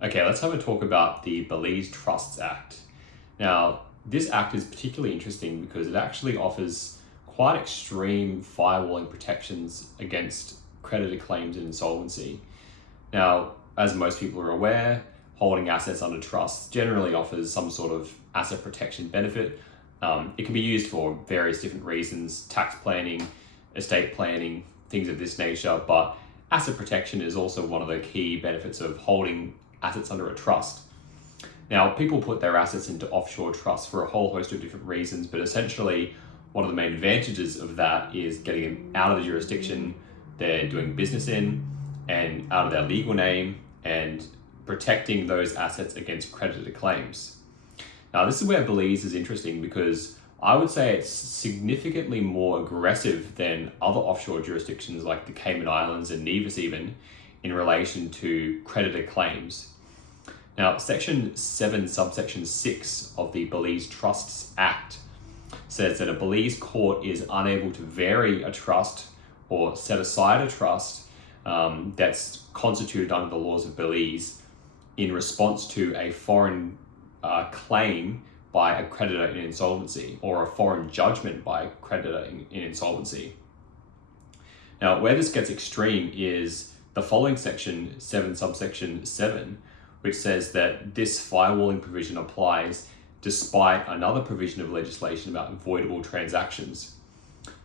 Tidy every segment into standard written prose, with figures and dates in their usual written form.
Okay, let's have a talk about the Belize Trusts Act. Now, this act is particularly interesting because it actually offers quite extreme firewalling protections against creditor claims and insolvency. Now, as most people are aware, holding assets under trust generally offers some sort of asset protection benefit. It can be used for various different reasons, tax planning, estate planning, things of this nature, but asset protection is also one of the key benefits of holding assets under a trust. Now, people put their assets into offshore trusts for a whole host of different reasons, but essentially, one of the main advantages of that is getting them out of the jurisdiction they're doing business in and out of their legal name and protecting those assets against creditor claims. Now, this is where Belize is interesting because I would say it's significantly more aggressive than other offshore jurisdictions like the Cayman Islands and Nevis even in relation to creditor claims. Now, Section 7, subsection 6 of the Belize Trusts Act says that a Belize court is unable to vary a trust or set aside a trust that's constituted under the laws of Belize in response to a foreign claim by a creditor in insolvency or a foreign judgment by a creditor in insolvency. Now, where this gets extreme is the following section, 7 subsection 7, which says that this firewalling provision applies despite another provision of legislation about voidable transactions.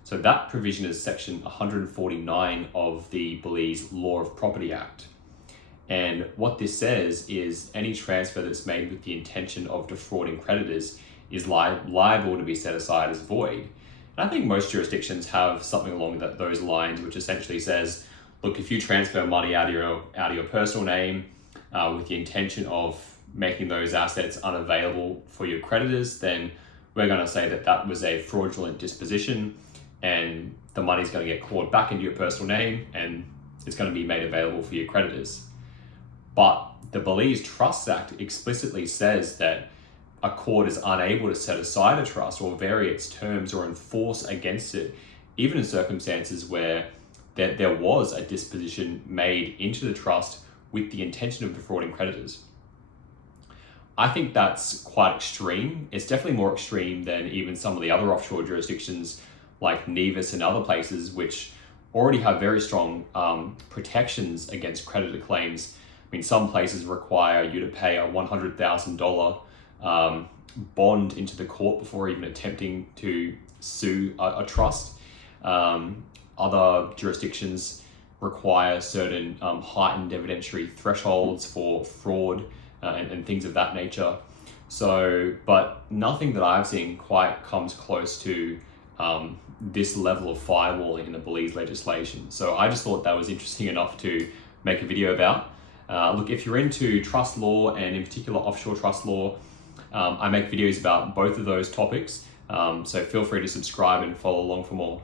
So that provision is section 149 of the Belize Law of Property Act. And what this says is any transfer that's made with the intention of defrauding creditors is liable to be set aside as void. And I think most jurisdictions have something along those lines, which essentially says, look, if you transfer money out of your personal name with the intention of making those assets unavailable for your creditors, then we're going to say that that was a fraudulent disposition and the money's going to get clawed back into your personal name and it's going to be made available for your creditors. But the Belize Trusts Act explicitly says that a court is unable to set aside a trust or vary its terms or enforce against it, even in circumstances where there was a disposition made into the trust with the intention of defrauding creditors. I think that's quite extreme. It's definitely more extreme than even some of the other offshore jurisdictions like Nevis and other places, which already have very strong protections against creditor claims. I mean, some places require you to pay a $100,000 bond into the court before even attempting to sue a trust. Other jurisdictions require certain heightened evidentiary thresholds for fraud and things of that nature. So, but nothing that I've seen quite comes close to this level of firewalling in the Belize legislation. So I just thought that was interesting enough to make a video about. Look, if you're into trust law and in particular offshore trust law, I make videos about both of those topics. So feel free to subscribe and follow along for more.